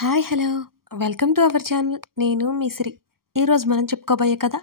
Hi hello welcome to our channel. నేను మీ సిరి. ఈరోజు మనం చెప్పుకోబోయే కథ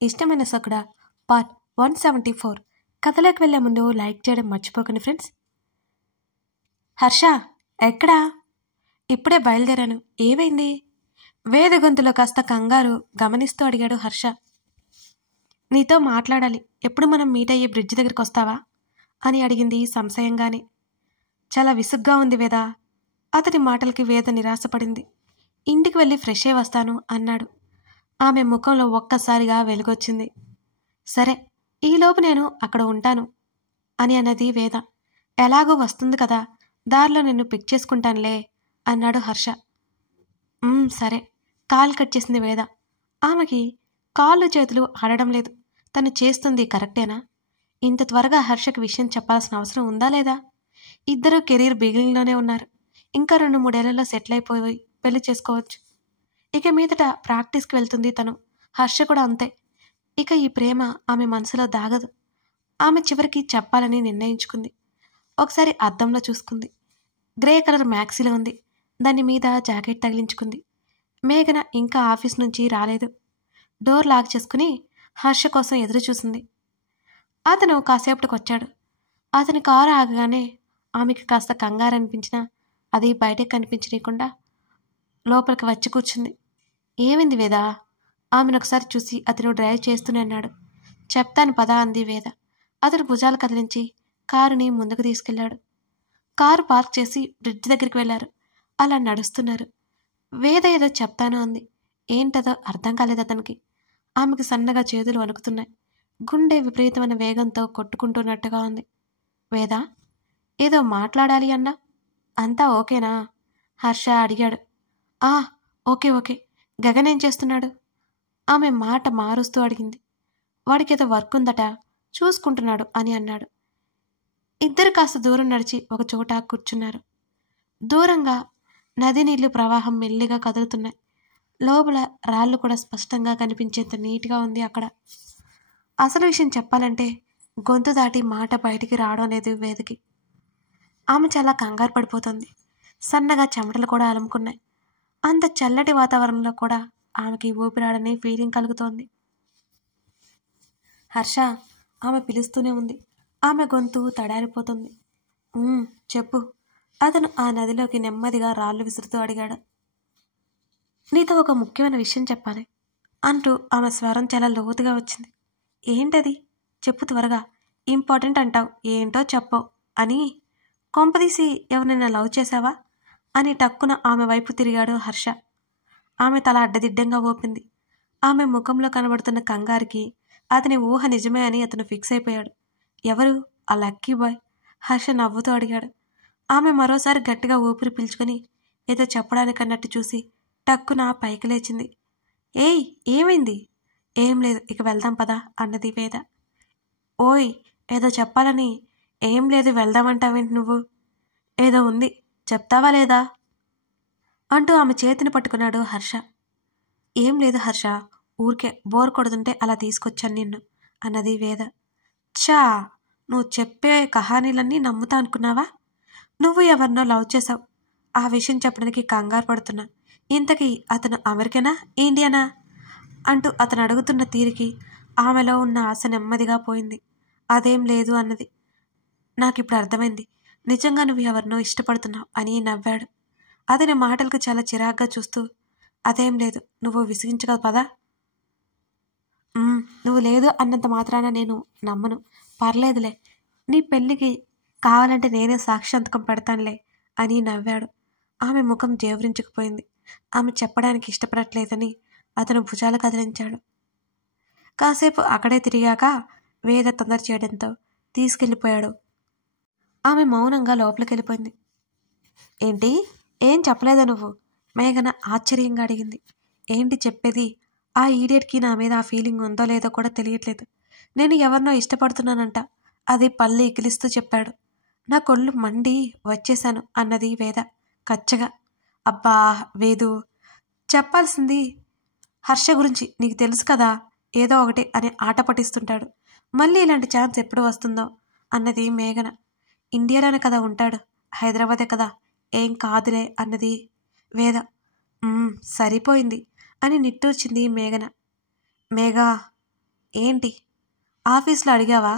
ఇష్టమైన సకుడా పార్ట్ 174. కథలోకి వెళ్ళే ముందు లైక్ చేయడం మర్చిపోకండి ఫ్రెండ్స్. హర్ష ఎక్కడా? ఇప్పుడే బయలుదేరాను. ఏమైంది? వేద గొంతులో కాస్త కంగారు గమనిస్తూ అడిగాడు హర్ష. నీతో మాట్లాడాలి. ఎప్పుడు మనం మీట్ అయ్యే బ్రిడ్జ్ దగ్గరికి వస్తావా అని అడిగింది సంశయంగానే. చాలా విసుగ్గా ఉంది వేద. అతడి మాటలకి వేద నిరాశపడింది. ఇంటికి వెళ్ళి ఫ్రెష్ అయి వస్తాను అన్నాడు. ఆమె ముఖంలో ఒక్కసారిగా వెలుగొచ్చింది. సరే, ఈలోపు నేను అక్కడ ఉంటాను అని అన్నది వేద. ఎలాగో వస్తుంది కదా, దారిలో నిన్ను పిక్ చేసుకుంటానులే అన్నాడు హర్ష. సరే. కాల్ కట్ చేసింది వేద. ఆమెకి కాళ్ళు చేతులు ఆడడం లేదు. తను చేస్తుంది కరెక్టేనా? ఇంత త్వరగా హర్షకి విషయం చెప్పాల్సిన అవసరం ఉందా లేదా? ఇద్దరూ కెరీర్ బిగినింగ్లోనే ఉన్నారు. ఇంకా 2-3 ఏళ్లలో సెటిల్ అయిపోయి పెళ్లి చేసుకోవచ్చు. ఇక మీదట ప్రాక్టీస్కి వెళ్తుంది తను. హర్ష కూడా అంతే. ఇక ఈ ప్రేమ ఆమె మనసులో దాగదు. ఆమె చివరికి చెప్పాలని నిర్ణయించుకుంది. ఒకసారి అద్దంలో చూసుకుంది. గ్రే కలర్ మ్యాక్సీలో ఉంది. దాని మీద జాకెట్ తగిలించుకుంది. మేఘన ఇంకా ఆఫీస్ నుంచి రాలేదు. డోర్ లాక్ చేసుకుని హర్ష కోసం ఎదురు చూసింది. అతను కాసేపటికి వచ్చాడు. అతని కారు ఆగగానే ఆమెకి కాస్త కంగారు అనిపించినా అది బయటకు కనిపించనీయకుండా లోపలికి వచ్చి కూర్చుంది. ఏమైంది వేద? ఆమెను ఒకసారి చూసి అతను డ్రైవ్ చేస్తూనే అన్నాడు. చెప్తాను పదా అంది వేద. అతను భుజాలు కదిలించి కారుని ముందుకు తీసుకెళ్లాడు. కారు పార్క్ చేసి బ్రిడ్జ్ దగ్గరికి వెళ్లారు. అలా నడుస్తున్నారు. వేద ఏదో చెప్తాను అంది. ఏంటదో అర్థం కాలేదు అతనికి. ఆమెకు సన్నగా చేతులు వణుకుతున్నాయి. గుండె విపరీతమైన వేగంతో కొట్టుకుంటున్నట్టుగా ఉంది. వేద, ఏదో మాట్లాడాలి అన్నా. అంతా ఓకేనా? హర్ష అడిగాడు. ఓకే. గగన్ ఏం చేస్తున్నాడు? ఆమె మాట మారుస్తూ అడిగింది. వాడికేదో వర్క్ ఉందట, చూసుకుంటున్నాడు అని అన్నాడు. ఇద్దరు కాస్త దూరం నడిచి ఒక చోట కూర్చున్నారు. దూరంగా నది నీళ్లు ప్రవాహం మెల్లిగా కదులుతున్నాయి. లోపల రాళ్ళు కూడా స్పష్టంగా కనిపించేంత నీట్గా ఉంది అక్కడ. అసలు విషయం చెప్పాలంటే గొంతు దాటి మాట బయటికి రావడం లేదు వేదకి. ఆమె చాలా కంగారు పడిపోతుంది. సన్నగా చెమటలు కూడా అలుముకున్నాయి. అంత చల్లటి వాతావరణంలో కూడా ఆమెకి ఊపిరాడని ఫీలింగ్ కలుగుతోంది. హర్ష, ఆమె పిలుస్తూనే ఉంది. ఆమె గొంతు తడారిపోతుంది. చెప్పు. అతను ఆ నదిలోకి నెమ్మదిగా రాళ్ళు విసురుతూ అడిగాడు. నీతో ఒక ముఖ్యమైన విషయం చెప్పాలి అంటూ ఆమె స్వరం చాలా లోతుగా వచ్చింది. ఏంటది? చెప్పు త్వరగా. ఇంపార్టెంట్ అంటావు, ఏంటో చెప్పవు అని. కొంపదీసి ఎవరినైనా లవ్ చేశావా అని టక్కున ఆమె వైపు తిరిగాడు హర్ష. ఆమె తల అడ్డదిడ్డంగా ఊపింది. ఆమె ముఖంలో కనబడుతున్న కంగారికి అతని ఊహ నిజమే అని అతను ఫిక్స్ అయిపోయాడు. ఎవరు ఆ లక్కీ బాయ్? హర్ష నవ్వుతూ అడిగాడు. ఆమె మరోసారి గట్టిగా ఊపిరి పీల్చుకొని ఏదో చెప్పడానికన్నట్టు చూసి టక్కున పైకి లేచింది. ఏయ్, ఏమైంది? ఏం లేదు, ఇక వెళ్దాం పదా అన్నది వేద. ఓయ్, ఏదో చెప్పాలని. ఏం లేదు, వెళ్దామంటావేంటి నువ్వు? ఏదో ఉంది, చెప్తావా లేదా అంటూ ఆమె చేతిని పట్టుకున్నాడు హర్ష. ఏం లేదు హర్ష, ఊరికే బోర్ కొడుతుంటే అలా తీసుకొచ్చాను నిన్ను అన్నది వేద. చా, నువ్వు చెప్పే కహానీలన్నీ నమ్ముతా అనుకున్నావా? నువ్వు ఎవరినో లవ్ చేసావు. ఆ విషయం చెప్పడానికి కంగారు పడుతున్నా. ఇంతకీ అతను అమెరికనా, ఇండియనా అంటూ అతను అడుగుతున్న తీరికి ఆమెలో ఉన్న ఆశ నెమ్మదిగా పోయింది. అదేం లేదు అన్నది. నాకిప్పుడు అర్థమైంది, నిజంగా నువ్వు ఎవరినో ఇష్టపడుతున్నావు అని నవ్వాడు. అతని మాటలకు చాలా చిరాగ్గా చూస్తూ, అదేం లేదు, నువ్వు విసిగించక పదా. నువ్వు లేదు అన్నంత మాత్రాన నేను నమ్మను. పర్లేదులే, నీ పెళ్ళికి కావాలంటే నేనే సాక్షాంతకం పెడతానులే అని నవ్వాడు. ఆమె ముఖం జేవరించుకుపోయింది. ఆమె చెప్పడానికి ఇష్టపడట్లేదని అతను భుజాలు కదిలించాడు. కాసేపు అక్కడే తిరిగాక వేద తొందర చేయడంతో తీసుకెళ్ళిపోయాడు. ఆమె మౌనంగా లోపలికి వెళ్ళిపోయింది. ఏంటి, ఏం చెప్పలేదా నువ్వు? మేఘన ఆశ్చర్యంగా అడిగింది. ఏంటి చెప్పేది? ఆ ఈడియట్కి నా మీద ఆ ఫీలింగ్ ఉందో లేదో కూడా తెలియట్లేదు. నేను ఎవరినో ఇష్టపడుతున్నానంట. అది పళ్ళు ఇకిలిస్తూ చెప్పాడు. నా కొళ్ళు మండి వచ్చేశాను అన్నది వేద కచ్చగా. అబ్బా వేదు, చెప్పాల్సింది హర్ష గురించి నీకు తెలుసు కదా, ఏదో ఒకటి అని ఆట పట్టిస్తుంటాడు. మళ్ళీ ఇలాంటి ఛాన్స్ ఎప్పుడు వస్తుందో అన్నది మేఘన. ఇండియాలోనే కదా ఉంటాడు, హైదరాబాదే కదా, ఏం కాదులే అన్నది వేద. సరిపోయింది అని నిట్టూర్చింది మేఘన. మేఘా, ఏంటి ఆఫీస్లో అడిగావా?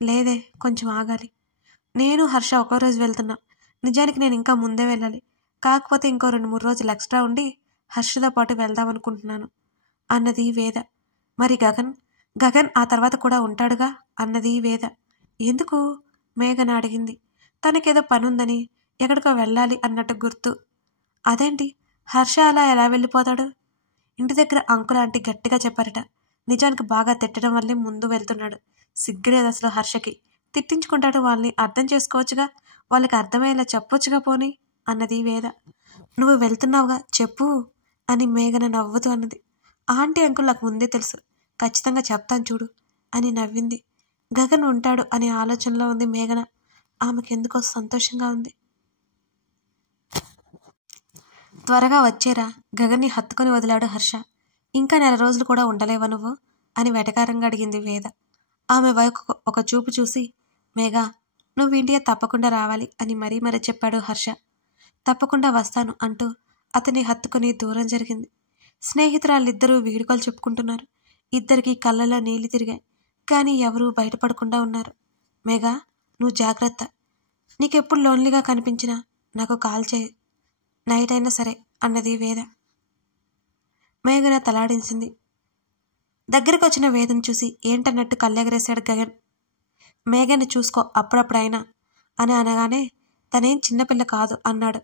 లేదే, కొంచెం ఆగాలి. నేను హర్ష ఒక్కో రోజు వెళ్తున్నా. నిజానికి నేను ఇంకా ముందే వెళ్ళాలి. కాకపోతే ఇంకో 2-3 రోజులు ఎక్స్ట్రా ఉండి హర్షతో పాటు వెళ్దామనుకుంటున్నాను అన్నది వేద. మరి గగన్ ఆ తర్వాత కూడా ఉంటాడుగా అన్నది వేద. ఎందుకు? మేఘన అడిగింది. తనకేదో పనుందని ఎక్కడికో వెళ్ళాలి అన్నట్టు గుర్తు. అదేంటి, హర్ష అలా ఎలా వెళ్ళిపోతాడు? ఇంటి దగ్గర అంకుల్ ఆంటీ గట్టిగా చెప్పారట. నిజానికి బాగా తిట్టడం వల్లే ముందు వెళ్తున్నాడు. సిగ్గులేదు అసలు హర్షకి. తిట్టించుకుంటాడు, వాళ్ళని అర్థం చేసుకోవచ్చుగా, వాళ్ళకి అర్థమయ్యేలా చెప్పొచ్చుగా పోనీ అన్నది వేద. నువ్వు వెళ్తున్నావుగా చెప్పు అని మేఘన నవ్వుతూ అన్నది. ఆంటీ అంకుల్ నాకు ముందే తెలుసు, ఖచ్చితంగా చెప్తాను చూడు అని నవ్వింది. గగన్ ఉంటాడు అనే ఆలోచనలో ఉంది మేఘన. ఆమెకెందుకో సంతోషంగా ఉంది. త్వరగా వచ్చేరా, గగన్ని హత్తుకొని వదిలాడు హర్ష. ఇంకా 4 రోజులు కూడా ఉండలేవా నువ్వు అని వెటకారంగా అడిగింది వేద. ఆమె వైపు ఒక చూపు చూసి, మేఘా, నువ్వు ఇండియా తప్పకుండా రావాలి అని మరీ చెప్పాడు హర్ష. తప్పకుండా వస్తాను అంటూ అతన్ని హత్తుకుని దూరం జరిగింది. స్నేహితురాళ్ళిద్దరూ వీడుకోలు చెప్పుకుంటున్నారు. ఇద్దరికి కళ్ళలో నీళ్లు తిరిగాయి. కానీ ఎవరూ బయటపడకుండా ఉన్నారు. మేఘా, నువ్వు జాగ్రత్త. నీకెప్పుడు లోన్లీగా కనిపించినా నాకు కాల్ చేయి, నైట్ అయినా సరే అన్నది వేద. మేఘన తలాడించింది. దగ్గరకు వచ్చిన వేదను చూసి ఏంటన్నట్టు కళ్ళెగరేశాడు గగన్. మేఘన్ని చూసుకో అప్పుడప్పుడైనా అని అనగానే తనేం చిన్నపిల్ల కాదు అన్నాడు.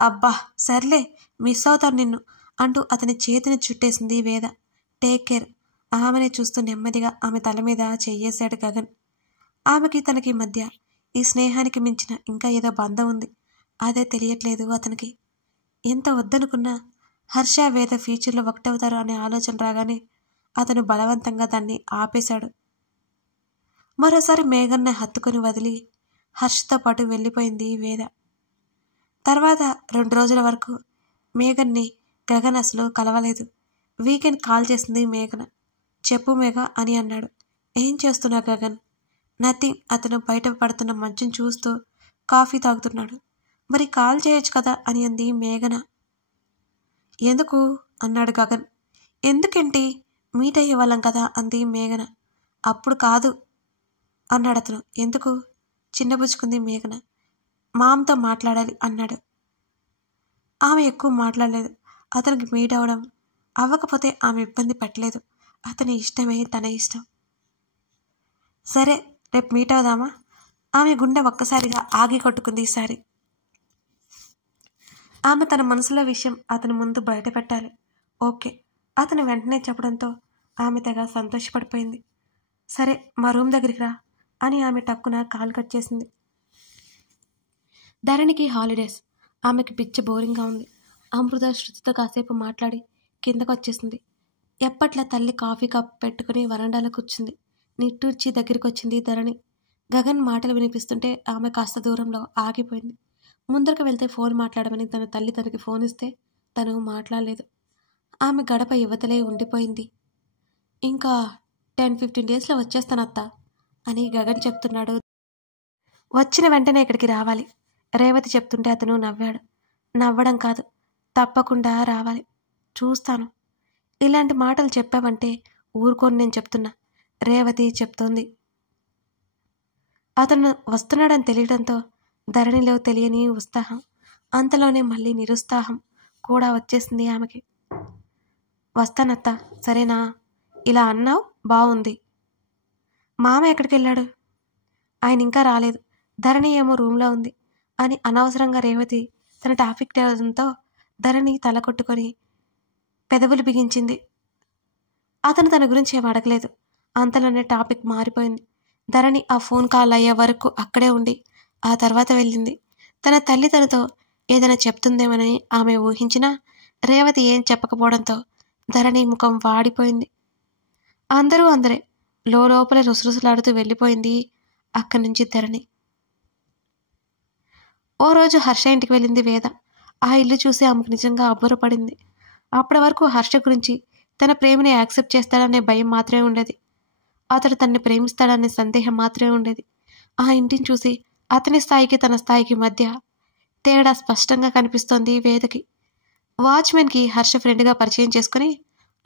అబ్బా సర్లే, మిస్ అవుతాను నిన్ను అంటూ అతని చేతిని చుట్టేసింది వేద. Take care. ఆమెనే చూస్తూ నెమ్మదిగా ఆమె తల మీద చెయ్యేశాడు గగన్. ఆమెకి తనకి మధ్య ఈ స్నేహానికి మించిన ఇంకా ఏదో బంధం ఉంది. అదే తెలియట్లేదు అతనికి. ఎంత వద్దనుకున్నా హర్ష వేద ఫ్యూచర్లో ఒకటవుతారు అనే ఆలోచన రాగానే అతను బలవంతంగా దాన్ని ఆపేశాడు. మరోసారి మేఘన్ని హత్తుకుని వదిలి హర్షతో పాటు వెళ్ళిపోయింది వేద. తర్వాత 2 రోజుల వరకు మేఘన్ని గగన్ అసలు కలవలేదు. వీకెండ్ కాల్ చేసింది మేఘన. చెప్పు మేఘ అని అన్నాడు. ఏం చేస్తున్నా గగన్? నథింగ్. అతను బయట పడుతున్న మంచుని చూస్తూ కాఫీ తాగుతున్నాడు. మరి కాల్ చేయొచ్చు కదా అని అంది మేఘన. ఎందుకు అన్నాడు గగన్. ఎందుకేంటి, మీట్ అయ్యే వాళ్ళం కదా అంది మేఘన. అప్పుడు కాదు అన్నాడు అతను. ఎందుకు? చిన్నబుచ్చుకుంది మేఘన. మామతో మాట్లాడాలి అన్నాడు. ఆమె ఎక్కువ మాట్లాడలేదు. అతనికి మీట్ అవ్వడం అవ్వకపోతే ఆమె ఇబ్బంది పెట్టలేదు. అతని ఇష్టమే తన ఇష్టం. సరే, రేపు మీట్ అవుదామా? ఆమె గుండె ఒక్కసారిగా ఆగి కొట్టుకుంది ఈసారి. ఆమె తన మనసులో విషయం అతని ముందు బయట పెట్టాలి. ఓకే అతను వెంటనే చెప్పడంతో ఆమె తెగ సంతోషపడిపోయింది. సరే, మా రూమ్ దగ్గరికి రా అని ఆమె టక్కున కాల్ కట్ చేసింది. ధరణికి హాలిడేస్. ఆమెకి పిచ్చి బోరింగ్గా ఉంది. అమృత శృతితో కాసేపు మాట్లాడి కిందకొచ్చేసింది. ఎప్పట్లా తల్లి కాఫీ కప్ పెట్టుకుని వరండాలో కూర్చుంది. నిట్టూర్చి దగ్గరికి వచ్చింది ధరణి. గగన్ మాటలు వినిపిస్తుంటే ఆమె కాస్త దూరంలో ఆగిపోయింది. ముందరకు వెళ్తే ఫోన్ మాట్లాడమని తన తల్లి తనకి ఫోన్ ఇస్తే తను మాట్లాడలేదు. ఆమె గడప యువతలే ఉండిపోయింది. ఇంకా 10-15 డేస్లో వచ్చేస్తానత్తా అని గగన్ చెప్తున్నాడు. వచ్చిన వెంటనే ఇక్కడికి రావాలి. రేవతి చెప్తుంటే అతను నవ్వాడు. నవ్వడం కాదు, తప్పకుండా రావాలి. చూస్తాను. ఇలాంటి మాటలు చెప్పావంటే ఊరుకోని నేను చెప్తున్నా, రేవతి చెప్తోంది. అతను వస్తున్నాడని తెలియడంతో ధరణిలో తెలియని ఉత్సాహం, అంతలోనే మళ్ళీ నిరుత్సాహం కూడా వచ్చేసింది ఆమెకి. వస్తానత్తా, సరేనా? ఇలా అన్నావు, బాగుంది. మామ ఎక్కడికి వెళ్ళాడు? ఆయన ఇంకా రాలేదు. ధరణి ఏమో రూమ్లో ఉంది అని అనవసరంగా రేవతి తన టాపిక్ తేవడంతో ధరణి తల కొట్టుకొని పెదవులు బిగించింది. అతను తన గురించి ఏం అడగలేదు. అంతలోనే టాపిక్ మారిపోయింది. ధరణి ఆ ఫోన్ కాల్ అయ్యే వరకు అక్కడే ఉండి ఆ తర్వాత వెళ్ళింది. తన తల్లి తనతో ఏదైనా చెప్తుందేమని ఆమె ఊహించినా రేవతి ఏం చెప్పకపోవడంతో ధరణి ముఖం వాడిపోయింది. అందరే లోపల రుసరుసలాడుతూ వెళ్ళిపోయింది అక్కడి నుంచి ధరణి. ఓ రోజు హర్ష ఇంటికి వెళ్ళింది వేద. ఆ ఇల్లు చూసి ఆమెకు నిజంగా అబ్బురపడింది. అప్పటి వరకు హర్ష గురించి తన ప్రేమని యాక్సెప్ట్ చేస్తాడనే భయం మాత్రమే ఉండేది. అతడు తనని ప్రేమిస్తాడనే సందేహం మాత్రమే ఉండేది. ఆ ఇంటిని చూసి అతని స్థాయికి తన స్థాయికి మధ్య తేడా స్పష్టంగా కనిపిస్తోంది వేదకి. వాచ్మెన్కి హర్ష ఫ్రెండ్గా పరిచయం చేసుకుని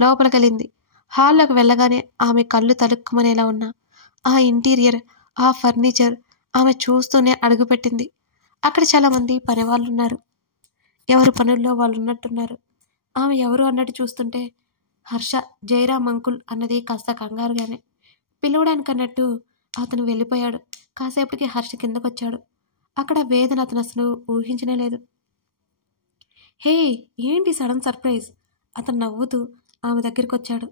లోపలికెళ్ళింది. హాల్లోకి వెళ్ళగానే ఆమె కళ్ళు తలుక్కుమనేలా ఉన్న ఆ ఇంటీరియర్, ఆ ఫర్నిచర్ ఆమె చూస్తూనే అడుగుపెట్టింది. అక్కడ చాలామంది పనివాళ్ళున్నారు. ఎవరు పనుల్లో వాళ్ళు ఉన్నట్టున్నారు. ఆమె ఎవరు అన్నట్టు చూస్తుంటే హర్ష జయరామ్ అంకుల్ అన్నది కాస్త కంగారుగానే. పిలవడానికన్నట్టు అతను వెళ్ళిపోయాడు. కాసేపటికి హర్ష కిందకొచ్చాడు. అక్కడ వేదన అతను అసలు ఊహించనే లేదు. హే, ఏంటి సడన్ సర్ప్రైజ్? అతను నవ్వుతూ ఆమె దగ్గరికి వచ్చాడు.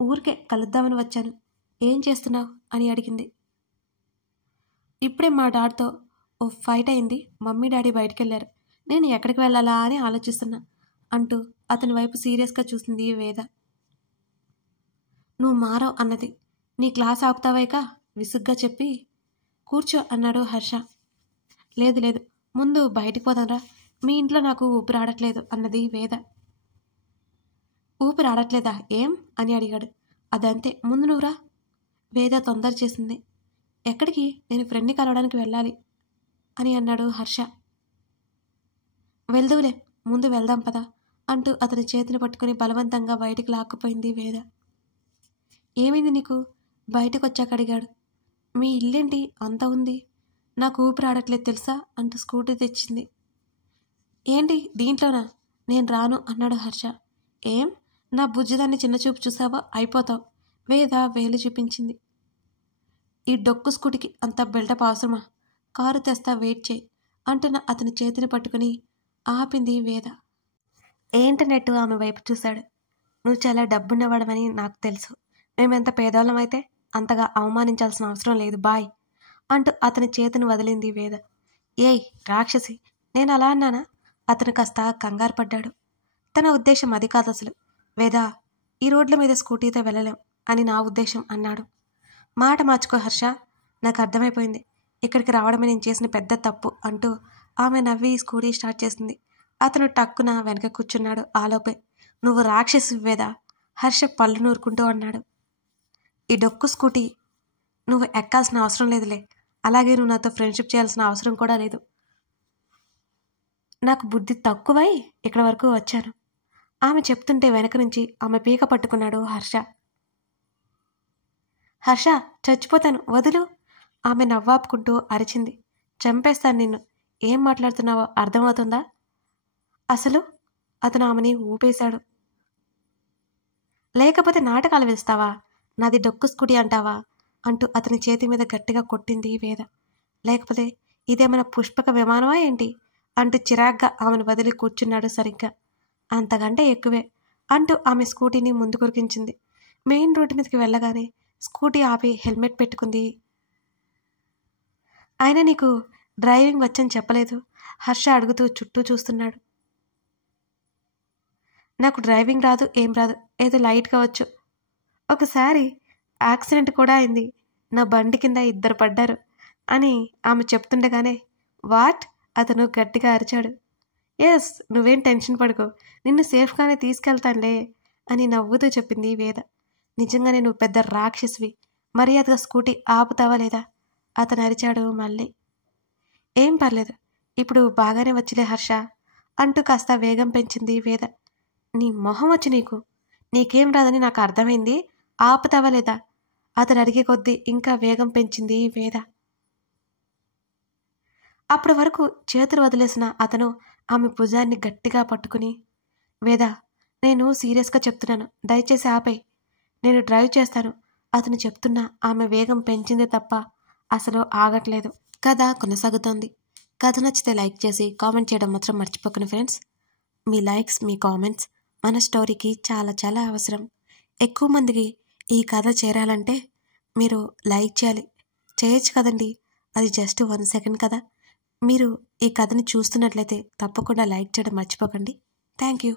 ఊరికే కలుద్దామని వచ్చాను. ఏం చేస్తున్నావు అని అడిగింది. ఇప్పుడే మా డాడ్తో ఓ ఫైట్ అయింది. మమ్మీ డాడీ బయటికెళ్ళారు. నేను ఎక్కడికి వెళ్ళాలా అని ఆలోచిస్తున్నా అంటూ అతని వైపు సీరియస్గా చూసింది వేద. నువ్వు మారవ్ అన్నది. నీ క్లాస్ ఆపుతావేక విసుగ్గా చెప్పి కూర్చో అన్నాడు హర్ష. లేదు లేదు, ముందు బయటికి పోదాంరా. మీ ఇంట్లో నాకు ఊపిరి ఆడట్లేదు అన్నది వేద. ఊపిరి ఆడట్లేదా? ఏం అని అడిగాడు. అదంతే, ముందు నువ్వురా. వేద తొందర చేసింది. ఎక్కడికి? నేను ఫ్రెండ్ని కలవడానికి వెళ్ళాలి అని అన్నాడు హర్ష. వెళ్దువులే, ముందు వెళ్దాం పదా అంటూ అతని చేతిని పట్టుకుని బలవంతంగా బయటికి లాక్కుపోయింది వేద. ఏమైంది నీకు? బయటకు వచ్చాక అడిగాడు. మీ ఇల్లేంటి అంత ఉంది? నాకు ఊపిరి ఆడట్లేదు తెలుసా అంటూ స్కూటీ తెచ్చింది. ఏంటి దీంట్లోనా? నేను రాను అన్నాడు హర్ష. ఏం, నా బుజ్జిదాన్ని చిన్నచూపు చూసావా? అయిపోతావు. వేద వేలు చూపించింది. ఈ డొక్కు స్కూటీకి అంత బిల్డప్ అవసరమా? కారు తెస్తా, వెయిట్ చేయి అంటున్న అతని చేతిని పట్టుకుని ఆపింది వేద. ఏంటన్నట్టు ఆమె వైపు చూశాడు. నువ్వు చాలా డబ్బున్నవాడవని నాకు తెలుసు. మేమెంత పేదవాళ్ళమైతే అంతగా అవమానించాల్సిన అవసరం లేదు. బాయ్ అంటూ అతని చేతిని వదిలింది వేద. ఏయ్ రాక్షసి, నేను అలా అన్నానా? అతను కాస్త కంగారు పడ్డాడు. తన ఉద్దేశం అది కాదు అసలు. వేద, ఈ రోడ్ల మీద స్కూటీతో వెళ్ళలేం అని నా ఉద్దేశం అన్నాడు. మాట మార్చుకో హర్ష, నాకు అర్థమైపోయింది. ఇక్కడికి రావడమే నేను చేసిన పెద్ద తప్పు అంటూ ఆమె నవ్వి స్కూటీ స్టార్ట్ చేసింది. అతను టక్కున వెనక కూర్చున్నాడు. ఆలోపే నువ్వు రాక్షసి వేద, హర్ష పళ్ళు నూరుకుంటూ అన్నాడు. ఈ డొక్కు స్కూటీ నువ్వు ఎక్కాల్సిన అవసరం లేదులే. అలాగే నువ్వు నాతో ఫ్రెండ్షిప్ చేయాల్సిన అవసరం కూడా లేదు. నాకు బుద్ధి తక్కువై ఇక్కడ వరకు వచ్చాను. ఆమె చెప్తుంటే వెనక నుంచి ఆమె పీక పట్టుకున్నాడు హర్ష. హర్ష, చచ్చిపోతాను, వదులు. ఆమె నవ్వాపుకుంటూ అరిచింది. చంపేస్తాను నిన్ను. ఏం మాట్లాడుతున్నావో అర్థమవుతుందా అసలు? అతను ఆమెని ఊపేశాడు. లేకపోతే నాటకాలు వేస్తావా? నాది డొక్కు స్కూటీ అంటావా అంటూ అతని చేతి మీద గట్టిగా కొట్టింది వేద. లేకపోతే ఇదేమైనా పుష్పక విమానమా ఏంటి అంటూ చిరాగ్గా ఆమెను వదిలి కూర్చున్నాడు. సరిగ్గా అంతకంటే ఎక్కువే అంటూ ఆమె స్కూటీని ముందు కురికించింది. మెయిన్ రోడ్డు మీదకి వెళ్ళగానే స్కూటీ ఆపి హెల్మెట్ పెట్టుకుంది. ఆయన నీకు డ్రైవింగ్ వచ్చని చెప్పలేదు? హర్ష అడుగుతూ చుట్టూ చూస్తున్నాడు. నాకు డ్రైవింగ్ రాదు, ఏం రాదు, ఏదో లైట్గా వచ్చు. ఒకసారి యాక్సిడెంట్ కూడా అయింది. నా బండి కింద 2 పడ్డారు అని ఆమె చెప్తుండగానే వాట్? అతను గట్టిగా అరిచాడు. ఎస్, నువ్వేం టెన్షన్ పడుకో, నిన్ను సేఫ్గానే తీసుకెళ్తానులే అని నవ్వుతూ చెప్పింది వేద. నిజంగానే నువ్వు పెద్ద రాక్షసివి. మర్యాదగా స్కూటీ ఆపుతావా లేదా? అతను అరిచాడు మళ్ళీ. ఏం పర్లేదు, ఇప్పుడు బాగానే వచ్చిలే హర్ష అంటూ కాస్త వేగం పెంచింది వేద. నీ మొహం వచ్చి నీకేం రాదని నాకు అర్థమైంది. ఆపుతావా లేదా? అతను అడిగే కొద్దీ ఇంకా వేగం పెంచింది వేద. అప్పటి వరకు చేతులు వదిలేసిన అతను ఆమె భుజాన్ని గట్టిగా పట్టుకుని, వేద, నేను సీరియస్గా చెప్తున్నాను, దయచేసి ఆపై, నేను డ్రైవ్ చేస్తాను అతను చెప్తున్నా ఆమె వేగం పెంచిందే తప్ప అసలు ఆగట్లేదు. కథ కొనసాగుతోంది. కథ నచ్చితే లైక్ చేసి కామెంట్ చేయడం మాత్రం మర్చిపోకండి ఫ్రెండ్స్. మీ లైక్స్, మీ కామెంట్స్ మన స్టోరీకి చాలా చాలా అవసరం. ఎక్కువ మందికి ఈ కథ చేరాలంటే మీరు లైక్ చేయాలి. చేయొచ్చు కదండి, అది జస్ట్ 1 సెకండ్ కదా. మీరు ఈ కథని చూస్తున్నట్లయితే తప్పకుండా లైక్ చేయడం మర్చిపోకండి. Thank you.